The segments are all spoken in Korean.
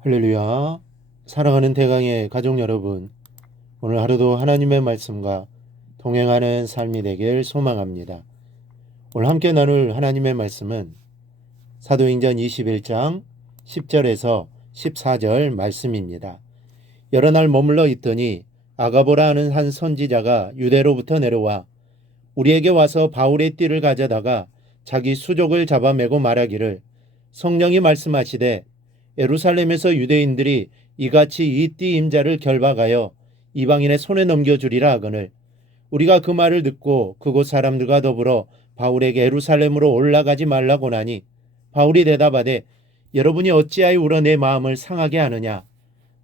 할렐루야. 사랑하는 대강의 가족 여러분, 오늘 하루도 하나님의 말씀과 동행하는 삶이 되길 소망합니다. 오늘 함께 나눌 하나님의 말씀은 사도행전 21장 10절에서 14절 말씀입니다. 여러 날 머물러 있더니 아가보라 하는 한 선지자가 유대로부터 내려와 우리에게 와서 바울의 띠를 가져다가 자기 수족을 잡아매고 말하기를, 성령이 말씀하시되 예루살렘에서 유대인들이 이같이 이 띠 임자를 결박하여 이방인의 손에 넘겨주리라 하거늘, 우리가 그 말을 듣고 그곳 사람들과 더불어 바울에게 예루살렘으로 올라가지 말라고 하니, 바울이 대답하되, 여러분이 어찌하여 울어 내 마음을 상하게 하느냐?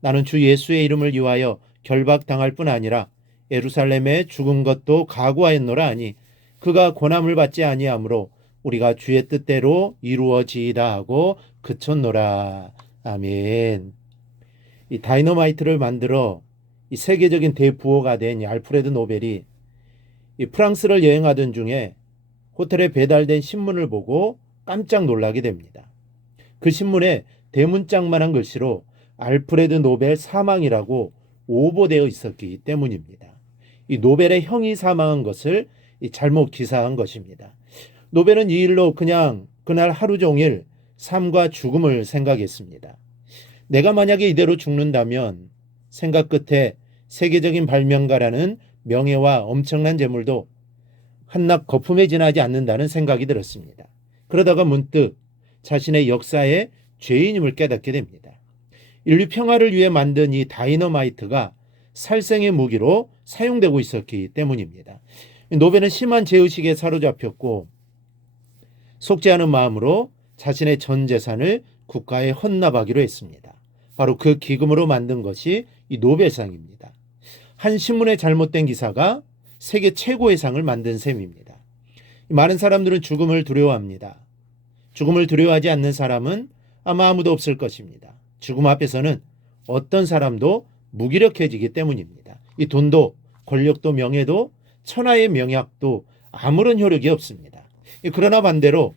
나는 주 예수의 이름을 위하여 결박당할 뿐 아니라 예루살렘에 죽은 것도 각오하였노라 하니, 그가 고난을 받지 아니하므로 우리가 주의 뜻대로 이루어지이다 하고 그쳤노라. 아멘. 이 다이너마이트를 만들어 이 세계적인 대부호가 된 이 알프레드 노벨이 이 프랑스를 여행하던 중에 호텔에 배달된 신문을 보고 깜짝 놀라게 됩니다. 그 신문에 대문짝만한 글씨로 알프레드 노벨 사망이라고 오보되어 있었기 때문입니다. 이 노벨의 형이 사망한 것을 잘못 기사한 것입니다. 노벨은 이 일로 그냥 그날 하루 종일 삶과 죽음을 생각했습니다. 내가 만약에 이대로 죽는다면 생각 끝에 세계적인 발명가라는 명예와 엄청난 재물도 한낱 거품에 지나지 않는다는 생각이 들었습니다. 그러다가 문득 자신의 역사의 죄인임을 깨닫게 됩니다. 인류 평화를 위해 만든 이 다이너마이트가 살생의 무기로 사용되고 있었기 때문입니다. 노벨은 심한 죄의식에 사로잡혔고 속지 않은 마음으로 자신의 전 재산을 국가에 헌납하기로 했습니다. 바로 그 기금으로 만든 것이 이 노벨상입니다. 한 신문의 잘못된 기사가 세계 최고의 상을 만든 셈입니다. 많은 사람들은 죽음을 두려워합니다. 죽음을 두려워하지 않는 사람은 아마 아무도 없을 것입니다. 죽음 앞에서는 어떤 사람도 무기력해지기 때문입니다. 이 돈도 권력도 명예도 천하의 명약도 아무런 효력이 없습니다. 그러나 반대로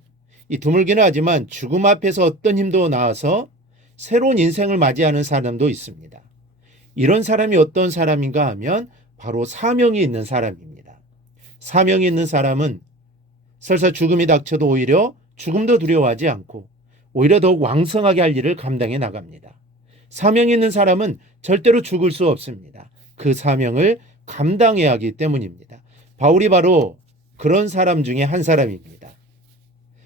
이 드물기는 하지만 죽음 앞에서 어떤 힘도 나와서 새로운 인생을 맞이하는 사람도 있습니다. 이런 사람이 어떤 사람인가 하면 바로 사명이 있는 사람입니다. 사명이 있는 사람은 설사 죽음이 닥쳐도 오히려 죽음도 두려워하지 않고 오히려 더욱 왕성하게 할 일을 감당해 나갑니다. 사명이 있는 사람은 절대로 죽을 수 없습니다. 그 사명을 감당해야 하기 때문입니다. 바울이 바로 그런 사람 중에 한 사람입니다.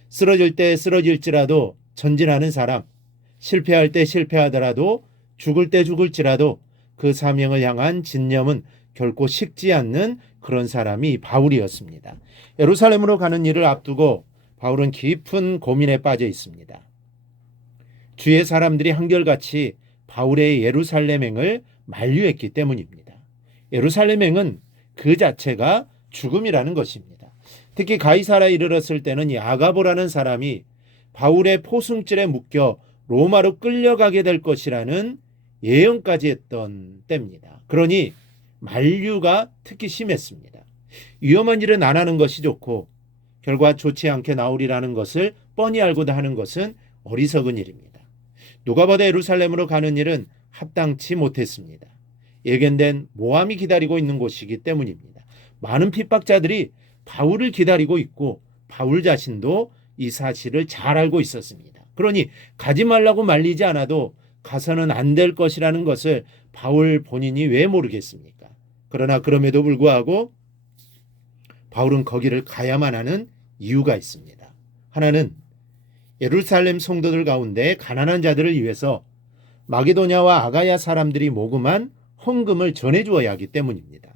쓰러질 때 쓰러질지라도 전진하는 사람, 실패할 때 실패하더라도 죽을 때 죽을지라도 그 사명을 향한 진념은 결코 식지 않는 그런 사람이 바울이었습니다. 예루살렘으로 가는 일을 앞두고 바울은 깊은 고민에 빠져 있습니다. 주의 사람들이 한결같이 바울의 예루살렘행을 만류했기 때문입니다. 예루살렘행은 그 자체가 죽음이라는 것입니다. 특히 가이사라에 이르렀을 때는 이 아가보라는 사람이 바울의 포승줄에 묶여 로마로 끌려가게 될 것이라는 예언까지 했던 때입니다. 그러니 만류가 특히 심했습니다. 위험한 일은 안 하는 것이 좋고 결과 좋지 않게 나오리라는 것을 뻔히 알고도 하는 것은 어리석은 일입니다. 누가 봐도 예루살렘으로 가는 일은 합당치 못했습니다. 예견된 모함이 기다리고 있는 곳이기 때문입니다. 많은 핍박자들이 바울을 기다리고 있고 바울 자신도 이 사실을 잘 알고 있었습니다. 그러니 가지 말라고 말리지 않아도 가서는 안 될 것이라는 것을 바울 본인이 왜 모르겠습니까? 그러나 그럼에도 불구하고 바울은 거기를 가야만 하는 이유가 있습니다. 하나는 예루살렘 성도들 가운데 가난한 자들을 위해서 마게도냐와 아가야 사람들이 모금한 헌금을 전해주어야 하기 때문입니다.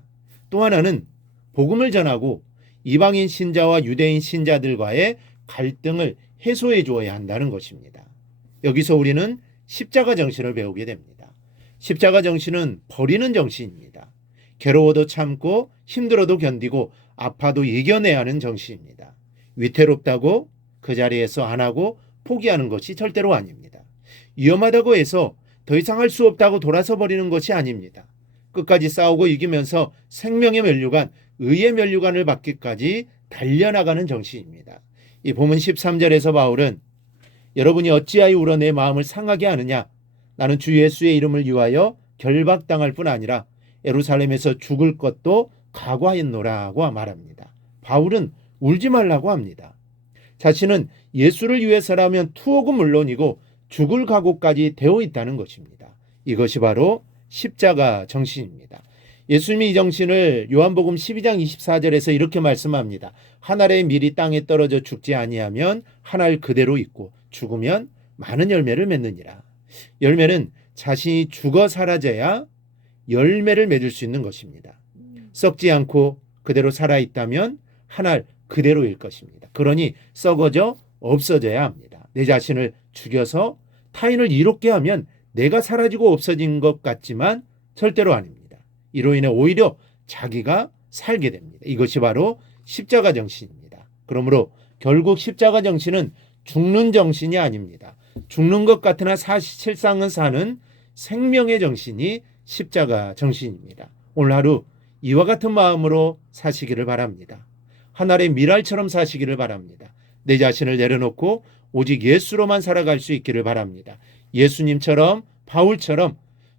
또 하나는 복음을 전하고 이방인 신자와 유대인 신자들과의 갈등을 해소해 주어야 한다는 것입니다. 여기서 우리는 십자가 정신을 배우게 됩니다. 십자가 정신은 버리는 정신입니다. 괴로워도 참고 힘들어도 견디고 아파도 이겨내야 하는 정신입니다. 위태롭다고 그 자리에서 안 하고 포기하는 것이 절대로 아닙니다. 위험하다고 해서 더 이상 할 수 없다고 돌아서 버리는 것이 아닙니다. 끝까지 싸우고 이기면서 생명의 면류관, 의의 면류관을 받기까지 달려나가는 정신입니다. 이 본문 13절에서 바울은 여러분이 어찌하여 울어 내 마음을 상하게 하느냐? 나는 주 예수의 이름을 위하여 결박당할 뿐 아니라 예루살렘에서 죽을 것도 각오하였노라고 말합니다. 바울은 울지 말라고 합니다. 자신은 예수를 위해서라면 투옥은 물론이고 죽을 각오까지 되어 있다는 것입니다. 이것이 바로 십자가 정신입니다. 예수님이 이 정신을 요한복음 12장 24절에서 이렇게 말씀합니다. 한 알의 밀이 땅에 떨어져 죽지 아니하면 한 알 그대로 있고 죽으면 많은 열매를 맺느니라. 열매는 자신이 죽어 사라져야 열매를 맺을 수 있는 것입니다. 썩지 않고 그대로 살아있다면 한 알 그대로일 것입니다. 그러니 썩어져 없어져야 합니다. 내 자신을 죽여서 타인을 이롭게 하면 내가 사라지고 없어진 것 같지만 절대로 아닙니다. 이로 인해 오히려 자기가 살게 됩니다. 이것이 바로 십자가 정신입니다. 그러므로 결국 십자가 정신은 죽는 정신이 아닙니다. 죽는 것 같으나 실상은 사는 생명의 정신이 십자가 정신입니다. 오늘 하루 이와 같은 마음으로 사시기를 바랍니다. 하늘의 미랄처럼 사시기를 바랍니다. 내 자신을 내려놓고 오직 예수로만 살아갈 수 있기를 바랍니다. 예수님처럼 바울처럼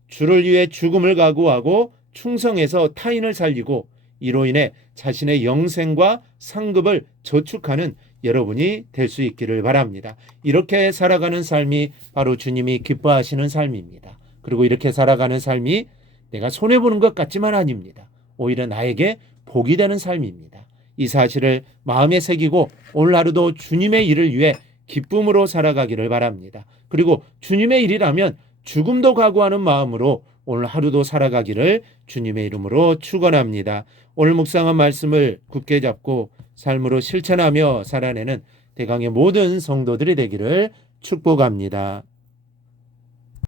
주를 위해 죽음을 각오하고 충성해서 타인을 살리고 이로 인해 자신의 영생과 상급을 저축하는 여러분이 될 수 있기를 바랍니다. 이렇게 살아가는 삶이 바로 주님이 기뻐하시는 삶입니다. 그리고 이렇게 살아가는 삶이 내가 손해보는 것 같지만 아닙니다. 오히려 나에게 복이 되는 삶입니다. 이 사실을 마음에 새기고 오늘 하루도 주님의 일을 위해 기쁨으로 살아가기를 바랍니다. 그리고 주님의 일이라면 죽음도 각오하는 마음으로 오늘 하루도 살아가기를 주님의 이름으로 축원합니다. 오늘 묵상한 말씀을 굳게 잡고 삶으로 실천하며 살아내는 대강의 모든 성도들이 되기를 축복합니다.